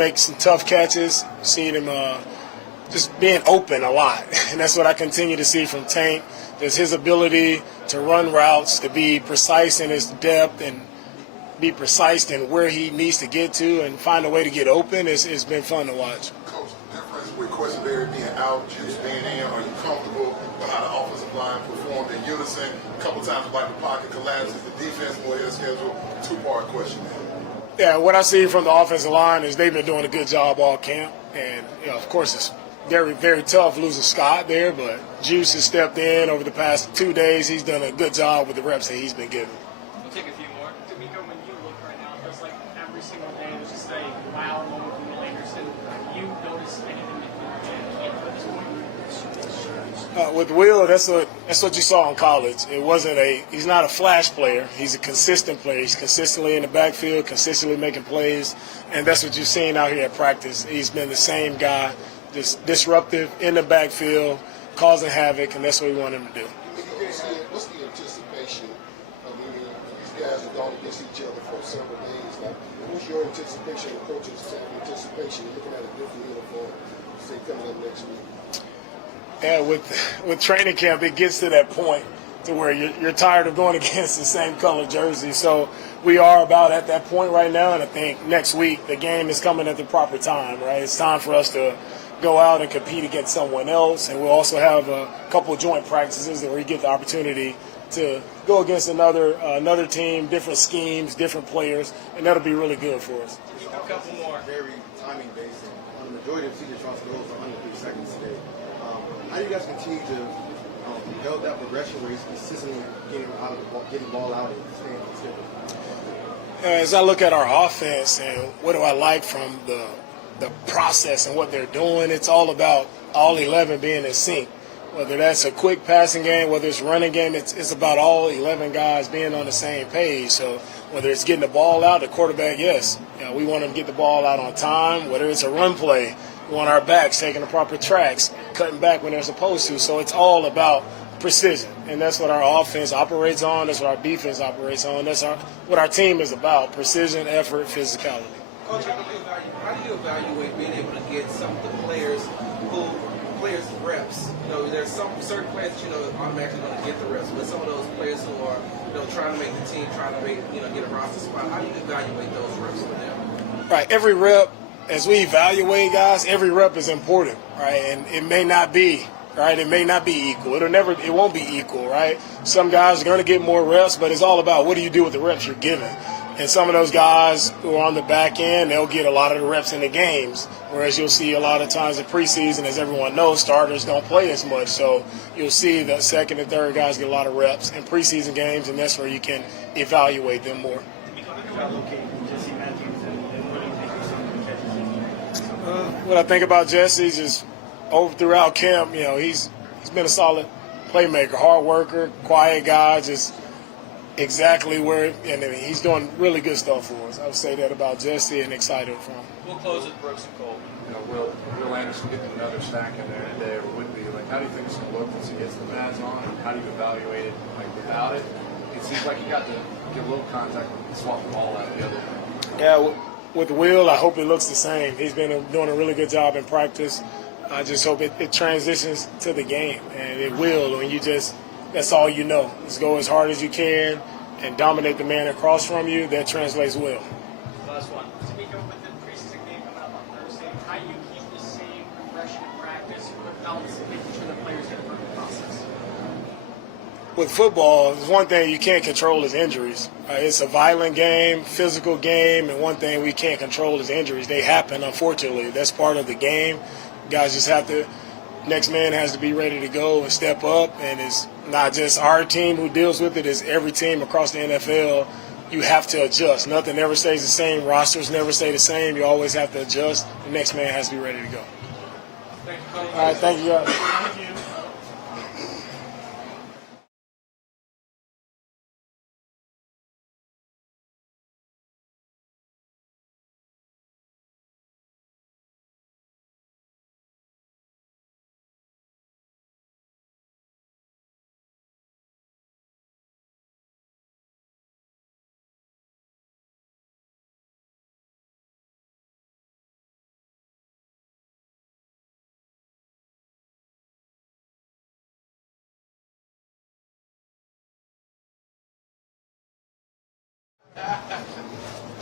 make some tough catches, seen him just being open a lot. And that's what I continue to see from Tank. There's his ability to run routes, to be precise in his depth and be precise in where he needs to get to and find a way to get open. It's been fun to watch. Coach, difference with Quesadilla being out, Juice being in, are you comfortable with how the offensive line performed in unison? A couple times like the pocket collapses, the defense more ahead of schedule. Two-part question there. Yeah, what I see from the offensive line is they've been doing a good job all camp. And, of course, it's very, very tough losing Scott there, but Juice has stepped in over the past 2 days. He's done a good job with the reps that he's been given. We'll take a few more. DeMeco, when you look right now, it feels like every single day there's just a wow moment from Will Anderson. You notice anything that you can't at this point? With Will, that's what you saw in college. He's not a flash player. He's a consistent player. He's consistently in the backfield, consistently making plays, and that's what you've seen out here at practice. He's been the same guy, just disruptive in the backfield, causing havoc, and that's what we want him to do. What's the anticipation of these guys have gone against each other for several days? Like, what's your anticipation, the coach's anticipation? You're looking at a different uniform, say, coming up next week. Yeah, with training camp, it gets to that point to where you're tired of going against the same color jersey. So we are about at that point right now, and I think next week the game is coming at the proper time, right? It's time for us to go out and compete against someone else, and we'll also have a couple of joint practices where we get the opportunity to go against another team, different schemes, different players, and that'll be really good for us. A couple more. Very timing based. On the majority of senior shots goes for under 3 seconds today. How do you guys continue to build that progression where he's consistently getting the ball out and staying consistent? As I look at our offense and what do I like from the process and what they're doing, it's all about all 11 being in sync. Whether that's a quick passing game, whether it's running game, it's about all 11 guys being on the same page. So whether it's getting the ball out, the quarterback, yes, we want him to get the ball out on time. Whether it's a run play, we want our backs taking the proper tracks, cutting back when they're supposed to. So it's all about precision, and that's what our offense operates on. That's what our defense operates on. That's what our team is about: precision, effort, physicality. Coach, how do you evaluate being able to get some of the players reps? There's some certain players that automatically going to get the reps, but some of those players who are trying to make the team, trying to make get a roster spot. How do you evaluate those reps for them? Right, every rep. As we evaluate guys, every rep is important, right? And it may not be, right? It may not be equal. It won't be equal, right? Some guys are going to get more reps, but it's all about what do you do with the reps you're given. And some of those guys who are on the back end, they'll get a lot of the reps in the games, whereas you'll see a lot of times in preseason, as everyone knows, starters don't play as much. So you'll see the second and third guys get a lot of reps in preseason games, and that's where you can evaluate them more. What I think about Jesse just throughout camp, he's been a solid playmaker, hard worker, quiet guy, just exactly where, and he's doing really good stuff for us. I would say that about Jesse, and excited for him. We'll close with Brooks and Cole. Will Anderson getting another stack in there today, or would be? Like, how do you think it's going to look once he gets the pads on, and how do you evaluate it without it? It seems like he got to get a little contact and swap the ball out the other way. Yeah, with Will, I hope it looks the same. He's been doing a really good job in practice. I just hope it transitions to the game, and it will. When that's all you know. Just go as hard as you can and dominate the man across from you. That translates well. Last one. DeMeco, with the preseason game coming up on Thursday, how do you keep the same progression in practice without making sure the players get through the process? With football, there's one thing you can't control is injuries. It's a violent game, physical game, and one thing we can't control is injuries. They happen, unfortunately. That's part of the game. Guys just have to – next man has to be ready to go and step up, and it's not just our team who deals with it. It's every team across the NFL. You have to adjust. Nothing ever stays the same. Rosters never stay the same. You always have to adjust. The next man has to be ready to go. All right, thank you, guys. Thank you.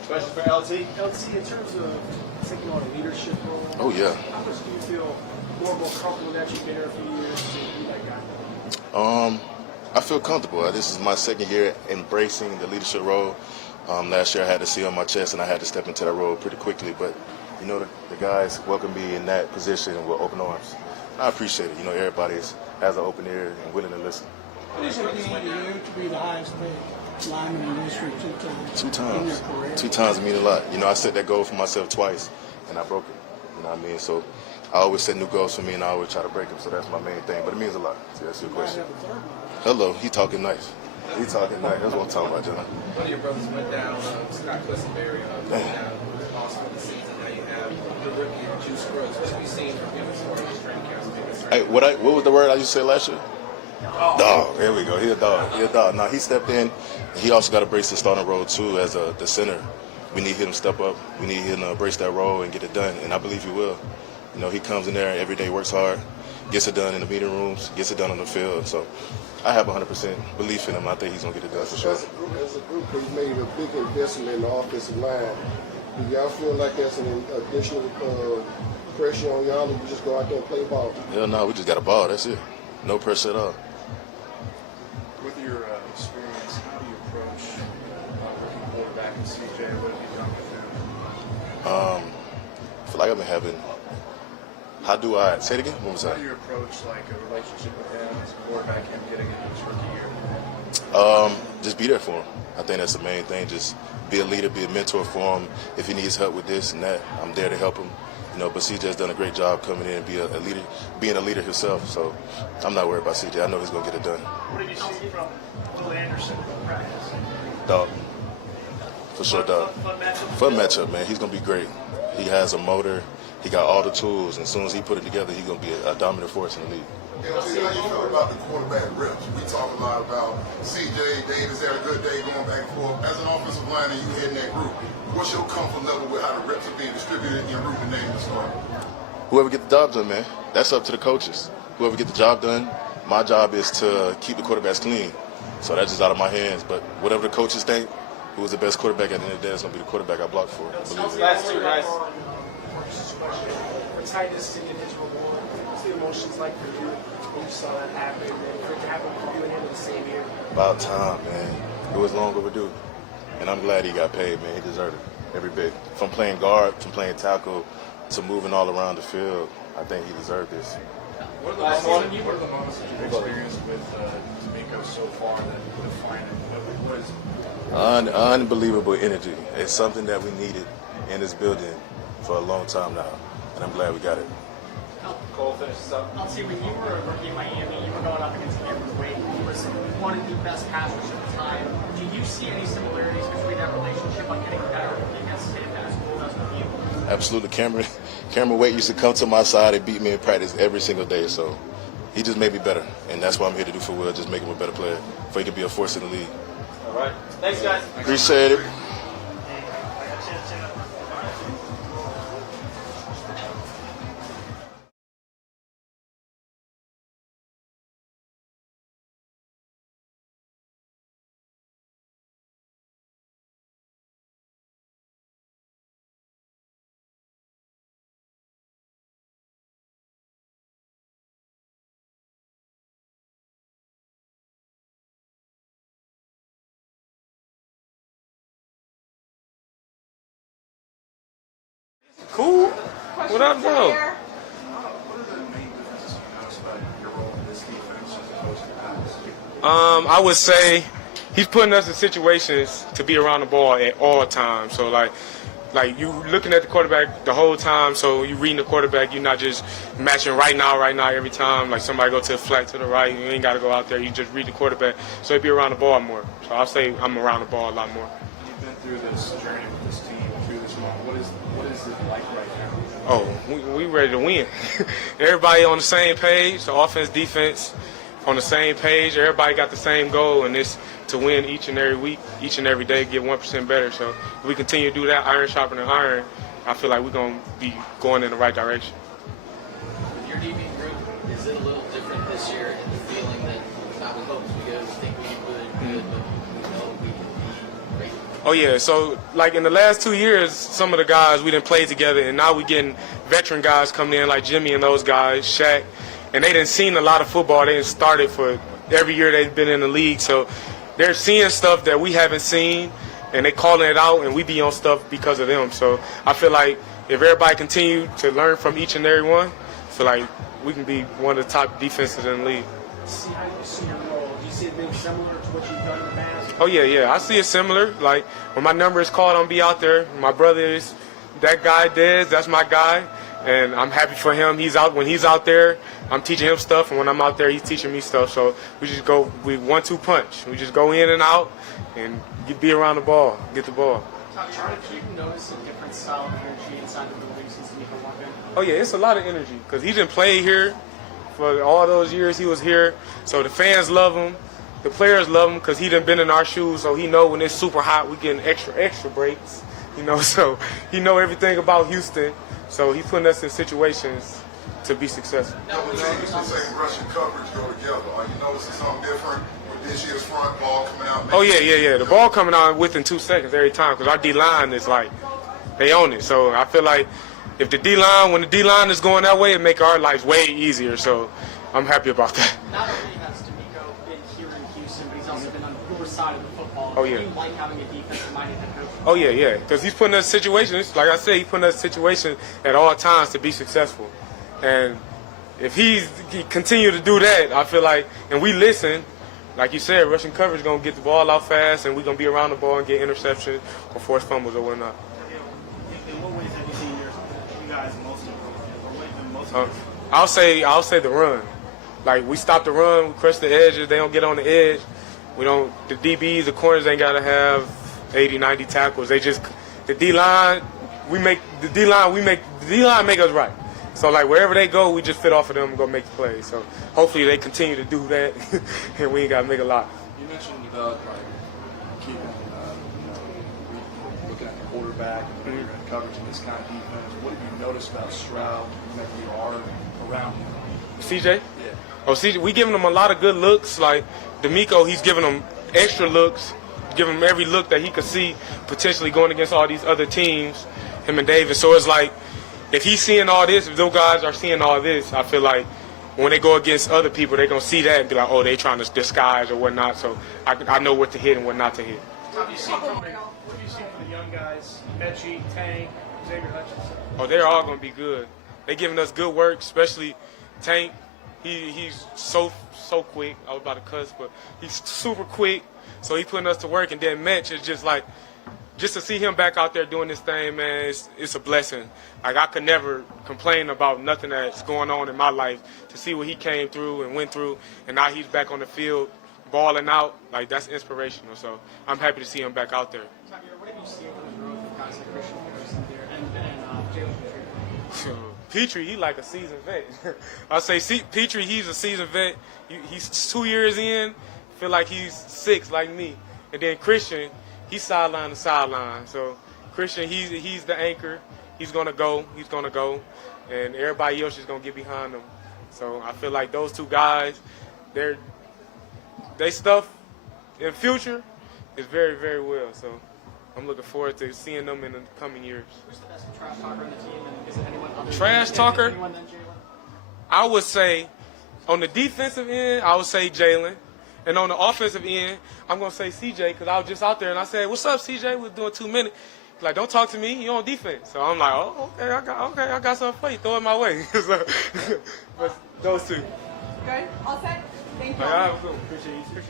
Question for LT. LT, in terms of taking on a leadership role, Oh, yeah. how much do you feel more and more comfortable that you've been here a few years to be that guy? I feel comfortable. This is my second year embracing the leadership role. Last year I had to see on my chest and I had to step into that role pretty quickly. But, you know, the guys welcome me in that position with open arms. I appreciate it. You know, everybody has an open ear and willing to listen. What is it being here to be the highest paid lineman in the history 2 times? Two In your times. career? 2 times mean a lot. You know, I set that goal for myself twice, and I broke it. You know what I mean? So I always set new goals for me, and I always try to break them. So that's my main thing. But it means a lot. So that's your You guys question. have a third one. Hello, he talking nice. He talking nice. That's what I'm talking about, John. One of your brothers went down, Scott Cussenberry, went down also for the season. Now you have the rookie Juice Scruggs. What have you seen from him as far as training camps? Hey, what was the word I used to say last year? Dog. There we go. He a dog. He a dog. Now he stepped in. He also got to brace the starting role too as the center. We need him to step up. We need him to embrace that role and get it done. And I believe he will. You know, he comes in there every day, works hard, gets it done in the meeting rooms, gets it done on the field. So I have 100% belief in him. I think he's gonna get it done for sure. As a group, they made a big investment in the offensive line. Do y'all feel like that's an additional pressure on y'all, or you just go out there and play ball? Hell no, we just got a ball. That's it. No pressure at all. With your experience, how do you approach rookie quarterback and CJ? What have you done with him? I feel like I've been having. How do I say it again? What was How that? do you approach like a relationship with him as a quarterback, him getting into his rookie year? Just be there for him. I think that's the main thing. Just be a leader, be a mentor for him. If he needs help with this and that, I'm there to help him. You know, but CJ's done a great job coming in and being a leader himself. So I'm not worried about CJ. I know he's gonna get it done. What have you seen from Will Anderson in practice? Dog. For sure, dog. Fun matchup. Fun matchup, man. He's gonna be great. He has a motor. He got all the tools, and as soon as he put it together, he's gonna be a dominant force in the league. LT, how you feel about the quarterback reps? We talk a lot about CJ, Davis had a good day going back and forth. As an offensive lineman, you head in that group. What's your comfort level with how the reps are being distributed in route and name to start? Whoever get the job done, man. That's up to the coaches. Whoever get the job done, my job is to keep the quarterbacks clean. So that's just out of my hands. But whatever the coaches think, who was the best quarterback at the end of the day is going to be the quarterback I blocked for. I believe it. Last 2 guys. For Titus to get his reward, what's the emotions like for you when you saw that happen, and for it to happen for you and him in the same year? About time, man. It was long overdue. And I'm glad he got paid, man. He deserved it, every bit. From playing guard, from playing tackle, to moving all around the field, I think he deserved this. What are the moments that you've experienced with DeMeco so far that define it? What is it? Unbelievable energy. It's something that we needed in this building for a long time now, and I'm glad we got it. Cole, finish this up. I'll see, when you were a rookie in Miami, you were going up against Cameron Wake, who was one of the best passers at the time. Do you see any similarities between that relationship on getting better against him as well as with you? Absolutely. Cameron Wade used to come to my side and beat me in practice every single day, so he just made me better, and that's what I'm here to do for Will, just make him a better player, so he can be a force in the league. All right. Thanks, guys. Appreciate it. Cool. What up, bro? What are the main differences you notice about your role in this defense as opposed to past? I would say he's putting us in situations to be around the ball at all times. So like you looking at the quarterback the whole time. So you reading the quarterback. You're not just matching right now every time. Like somebody go to the flat to the right, you ain't got to go out there. You just read the quarterback. So he be around the ball more. So I'll say I'm around the ball a lot more. You've been through this journey with this team, through this moment. What is it like right now? Oh, we ready to win. Everybody on the same page, the offense, defense, on the same page. Everybody got the same goal, and it's to win each and every week, each and every day, get 1% better. So if we continue to do that, iron sharpening iron, I feel like we're going to be going in the right direction. With your DB group, is it a little different this year in the feeling that not we hope we go, we think we can do it good, but we know we can be great Oh yeah, so like in the last 2 years, some of the guys we didn't play together, and now we getting veteran guys coming in like Jimmy and those guys, Shaq, and they didn't seen a lot of football. They didn't started for every year they've been in the league, so they're seeing stuff that we haven't seen, and they calling it out, and we be on stuff because of them. So I feel like if everybody continue to learn from each and every one, I feel like we can be one of the top defenses in the league. See how you see your role. Do you see it being similar to what you've done in the past? Oh yeah, I see it similar. Like when my number is called, I'm be out there. My brother is that guy, Des. That's my guy, and I'm happy for him. He's out when he's out there. I'm teaching him stuff, and when I'm out there, he's teaching me stuff. So we 1-2 punch. We just go in and out, and be around the ball, get the ball. Charlie, do you notice a different style of energy inside of the building since DeMeco walked in? Oh yeah, it's a lot of energy because he didn't play here for all those years he was here. So the fans love him. The players love him because he done been in our shoes, so he know when it's super hot, we getting extra breaks, so he know everything about Houston, so he putting us in situations to be successful. Double teams and say rush and coverage go together. Are you noticing something different with this year's front ball coming out? Oh yeah. The ball coming out within 2 seconds every time because our D-line is like, they own it. So I feel like if when the D-line is going that way, it make our lives way easier, so I'm happy about that. Not only has DeMeco been here in Houston, but he's also been on your side of the football. Oh, yeah. Do you like having a defensive-minded head coach? Oh yeah, because he's putting us in situations, like I said, he's putting us in situations at all times to be successful. And if he continue to do that, I feel like, and we listen, like you said, rushing coverage going to get the ball out fast, and we're going to be around the ball and get interceptions or force fumbles or whatnot. In what ways have you seen you guys most improved? I'll say the run. Like we stop the run, we crush the edges, they don't get on the edge. The DBs, the corners ain't got to have 80, 90 tackles. They just, the D-line make us right. So like wherever they go, we just fit off of them and go make the plays. So hopefully they continue to do that, and we ain't got to make a lot. You mentioned keeping, looking at the quarterback and coverage in this kind of defense. What have you noticed about Stroud that you are around him? CJ? Yeah. Oh, CJ, we giving him a lot of good looks. Like DeMeco, he's giving him extra looks, giving him every look that he could see potentially going against all these other teams, him and Davis. So it's like, if he's seeing all this, if those guys are seeing all this, I feel like when they go against other people, they're going to see that and be like, oh, they trying to disguise or whatnot. So I know what to hit and what not to hit. What have you seen from the young guys, Mechie, Tank, Xavier Hutchinson? Oh, they're all going to be good. They're giving us good work, especially Tank. He's so quick. I was about to cuss, but he's super quick. So he's putting us to work. And then Mech is just like, just to see him back out there doing this thing, man, it's a blessing. Like, I could never complain about nothing that's going on in my life. To see what he came through and went through, and now he's back on the field balling out, like, that's inspirational. So I'm happy to see him back out there. Tavierre, what have you seen from the growth of guys like Christian Harrison there and Jalen Petrie? Petrie, he like a seasoned vet. I say Petrie, he's a seasoned vet. He's 2 years in, feel like he's 6 like me. And then Christian, he's sideline to sideline. So Christian, he's the anchor. He's gonna go, and everybody else is gonna get behind him. So I feel like those two guys, they stuff in future is very, very well. So I'm looking forward to seeing them in the coming years. Who's the best trash talker on the team, and is it anyone other Trash talker? anyone than Jalen? I would say on the defensive end, I would say Jalen. And on the offensive end, I'm going to say CJ because I was just out there and I said, what's up, CJ? We're doing 2 minutes. He's like, don't talk to me. You're on defense. So I'm like, oh, okay, I got something for you. Throw it my way. So, but those two. Good? All set? Thank you. All right, cool. Appreciate you.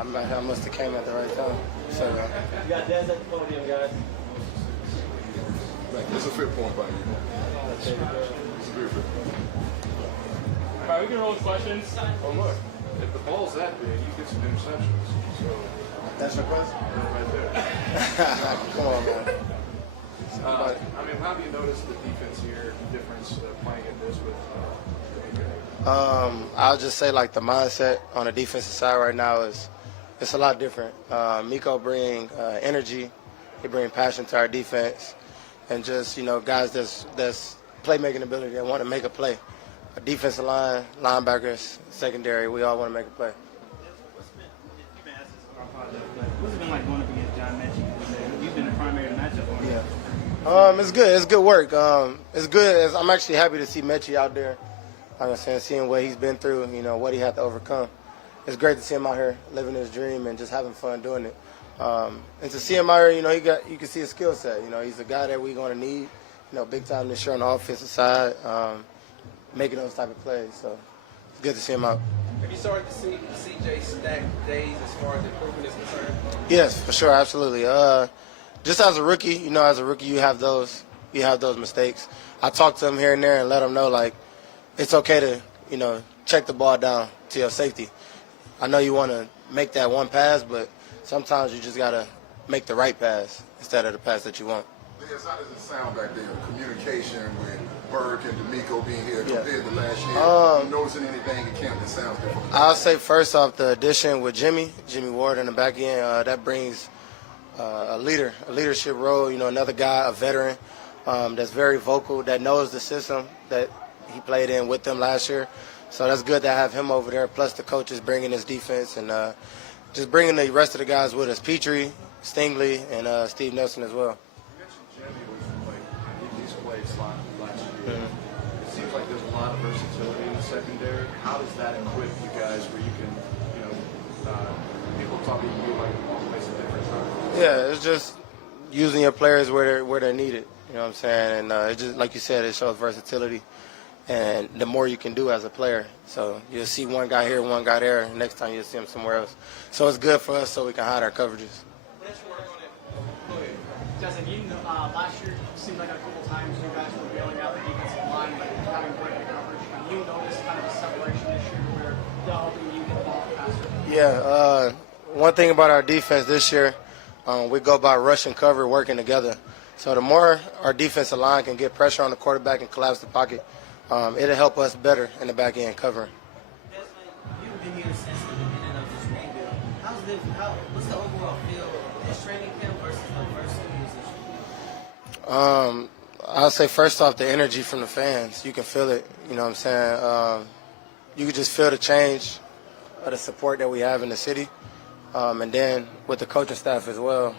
I must have came at the right time. So, You got Des at the podium, guys. It's a fit point by you. It's a very fit point. All right, we can roll with questions. Oh, look. If the ball's that big, you get some interceptions. So, that's your question? right there. Come on, man. I mean, how do you notice the defense here, difference playing at this with I'll just say, like, the mindset on the defensive side right now it's a lot different. Miko bring energy, he bring passion to our defense, and just, you know, guys that's playmaking ability that want to make a play. A defensive line, linebackers, secondary, we all want to make a play. What's it been like going up against John Mechie? You've been the primary matchup on him. Yeah. It's good. It's good work. It's good. I'm actually happy to see Mechie out there. Like I said, seeing what he's been through, you know, what he had to overcome. It's great to see him out here living his dream and just having fun doing it. And to see him out here, you know, you can see his skill set. You know, he's a guy that we're going to need, you know, big time this year on the offensive side, making those type of plays. So it's good to see him out. Have you started to see CJ stack days as far as improvement is concerned? Yes, for sure, absolutely. Just as a rookie, you know, you have those mistakes. I talk to him here and there and let him know, like, it's okay to, you know, check the ball down to your safety. I know you want to make that one pass, but sometimes you just got to make the right pass instead of the pass that you want. Liz, how does it sound back there, the communication with Burke and DeMeco being here compared to last year? You noticing anything in camp that sounds different? I'll say first off, the addition with Jimmy Ward in the back end, that brings a leadership role, you know, another guy, a veteran that's very vocal, that knows the system that he played in with them last year. So that's good to have him over there, plus the coaches bringing his defense and just bringing the rest of the guys with us, Petrie, Stingley, and Steve Nelson as well. You mentioned Jimmy was like, he's played slot last year. It seems like there's a lot of versatility in the secondary. How does that equip you guys where you can, you know, people talking to you like one place at different times? Yeah, it's just using your players where they're needed. You know what I'm saying? And it just, like you said, it shows versatility. And the more you can do as a player. So you'll see one guy here, one guy there, and next time you'll see him somewhere else. So it's good for us so we can hide our coverages. Desmond, last year it seemed like a couple times you guys were bailing out the defensive line, but having great coverage. You noticed kind of a separation this year where they're helping you get the ball faster. Yeah, one thing about our defense this year, we go by rush and cover working together. So the more our defensive line can get pressure on the quarterback and collapse the pocket, it'll help us better in the back end covering. You've been here since the beginning of this rebuild. What's the overall feel of this training camp versus the first 2 years? I'll say first off, the energy from the fans. You can feel it. You know what I'm saying? You can just feel the change of the support that we have in the city. And then with the coaching staff as well.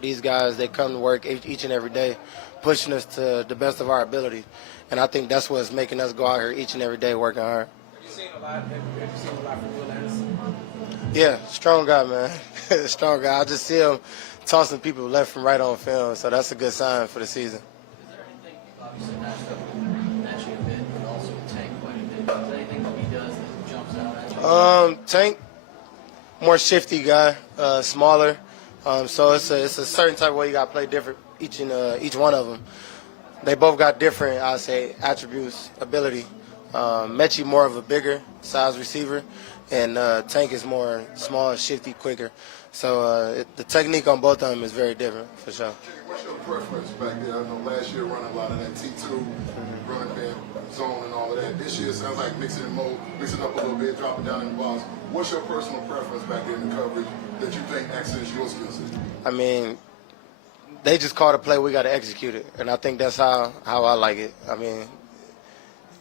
These guys, they come to work each and every day, pushing us to the best of our ability. And I think that's what's making us go out here each and every day working hard. Have you seen a lot from Will Anderson? Yeah, strong guy, man. Strong guy. I just see him tossing people left and right on film, so that's a good sign for the season. Is there anything, obviously matched up with Mechie a bit, but also with Tank quite a bit? Is there anything that he does that jumps out at you? Tank, more shifty guy, smaller. So it's a certain type of way you got to play different, each one of them. They both got different, I'd say, attributes, ability. Mechie more of a bigger size receiver, and Tank is more small, shifty, quicker. So the technique on both of them is very different, for sure. What's your preference back there? I know last year running a lot of that T2, running that zone and all of that. This year it sounds like mixing up a little bit, dropping down in the box. What's your personal preference back there in the coverage that you think accents your skill set? I mean, they just call the play, we got to execute it. And I think that's how I like it. I mean,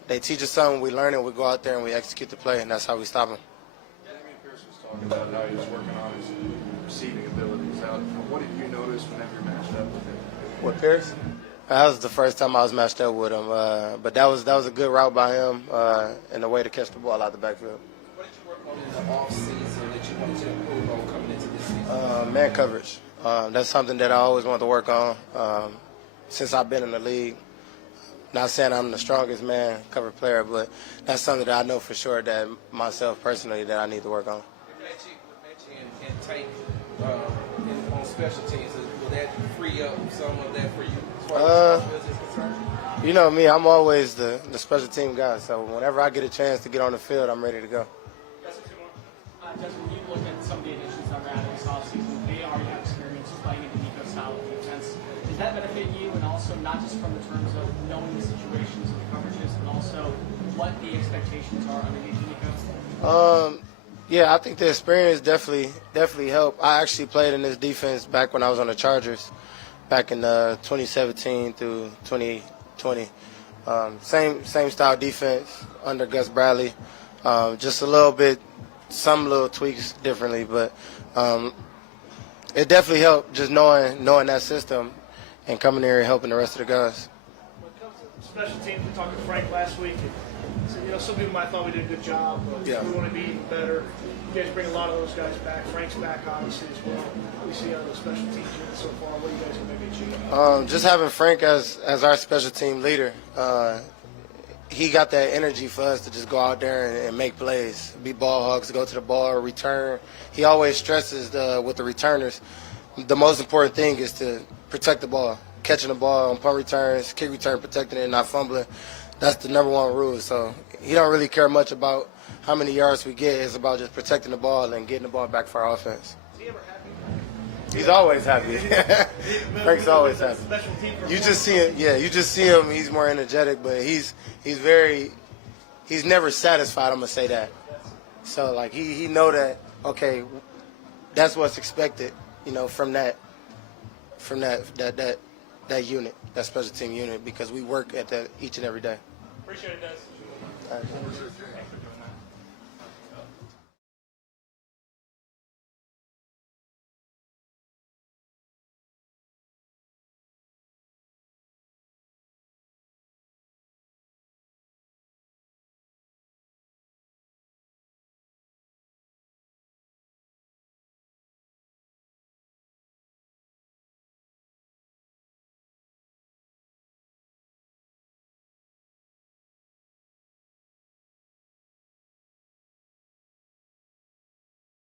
they teach us something, we learn it, we go out there and we execute the play, and that's how we stop them. Damien Pierce was talking about how he was working on his receiving abilities. What did you notice whenever you matched up with him? With Pierce? That was the first time I was matched up with him. But that was a good route by him and the way to catch the ball out the backfield. What did you work on in the offseason that you wanted to improve on coming into this season? Man coverage. That's something that I always wanted to work on since I've been in the league. Not saying I'm the strongest man cover player, but that's something that I know for sure that myself personally that I need to work on. With Mechie and Tank on special teams? Will that free up some of that for you as far as responsibility is concerned? You know me, I'm always the special team guy. So whenever I get a chance to get on the field, I'm ready to go. Desmond, you look at some of the additions that were added this offseason. They already have experience playing in DeMeco style of defense. Does that benefit you, and also not just from the terms of knowing the situations of the coverages, but also what the expectations are underneath DeMeco? Yeah, I think the experience definitely helped. I actually played in this defense back when I was on the Chargers, back in 2017 through 2020. Same style defense under Gus Bradley, just a little bit. Some little tweaks differently, but it definitely helped just knowing that system and coming here and helping the rest of the guys. When it comes to special teams, we talked to Frank last week. And so, some people might have thought we did a good job, but we want to be even better. You guys bring a lot of those guys back. Frank's back, obviously, as well. What we see out of the special teams unit so far. What are you guys going to maybe achieve? Just having Frank as our special team leader. He got that energy for us to just go out there and make plays, be ball hogs, go to the ball, return. He always stresses with the returners, the most important thing is to protect the ball, catching the ball on punt returns, kick return, protecting it, and not fumbling. That's the number one rule. So he don't really care much about how many yards we get. It's about just protecting the ball and getting the ball back for our offense. Is he ever happy? He's always happy. Frank's always happy. You just see him. He's more energetic, but he's never satisfied. I'm gonna say that. So like he know that, okay, that's what's expected, from that unit, that special team unit, because we work at that each and every day. Appreciate it, Des. All right.